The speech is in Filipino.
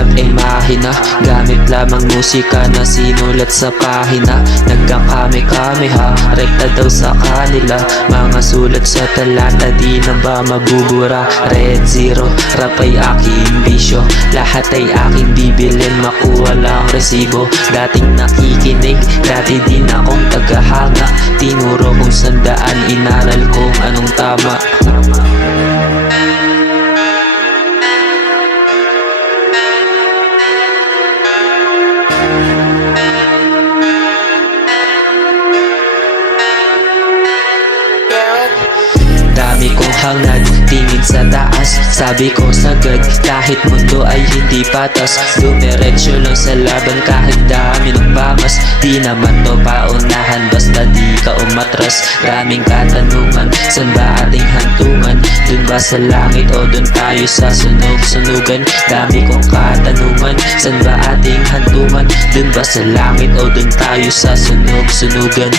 hinahanap ay mahina, gamit lamang musika na sinulat sa pahina. Nagkakame-kame ha, rekta daw sa kanila, mga sulat sa talata di na ba mabubura. Red zero, rap ay aking bisyo, lahat ay aking bibilin, makuha lang resibo. Dating nakikinig, dati din akong tagahanga, tinuro kung sandaan, inaral kung anong tama. Dami kong hangad, tingin sa taas, sabi ko sagad, kahit mundo ay hindi patas, dumiretso lang sa laban kahit dami ng bangas. Di naman to paunahan, basta di ka umatras. Daming katanungan, san ba ating hantungan? Dun ba sa langit o dun tayo sa sunog-sunugan? Dami kong katanungan, san ba ating hantungan? Dun ba sa langit o dun tayo sa sunog-sunugan?